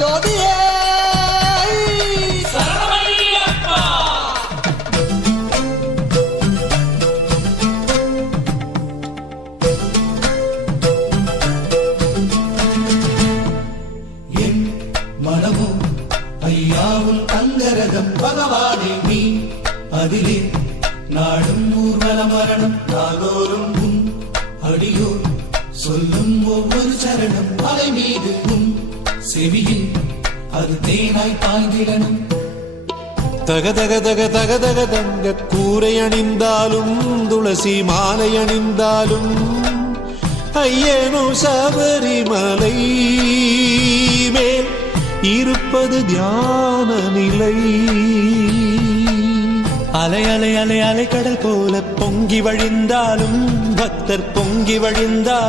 ஜோதியே மனமும் ஐயாவும் தங்கரகம் பகவானே நீ அதிலே நாடும் ஊர்வல மரணம் நாளோறும் உன் அடியோர் சொல்லும் ஒவ்வொரு சரணம் அலை மீது உன் செவியில் அது தேனாய் பாய்ந்திடணும். தக தக தக தக தக தங்க கூரை அணிந்தாலும் துளசி மாலை அணிந்தாலும் ஐயனோ சபரிமலை மேல் இருப்பது தியான நிலை. அலை அலை அலை அலை கடல் போல பொங்கி வழிந்தாலும் பக்தர் பொங்கி வழிந்தாலும்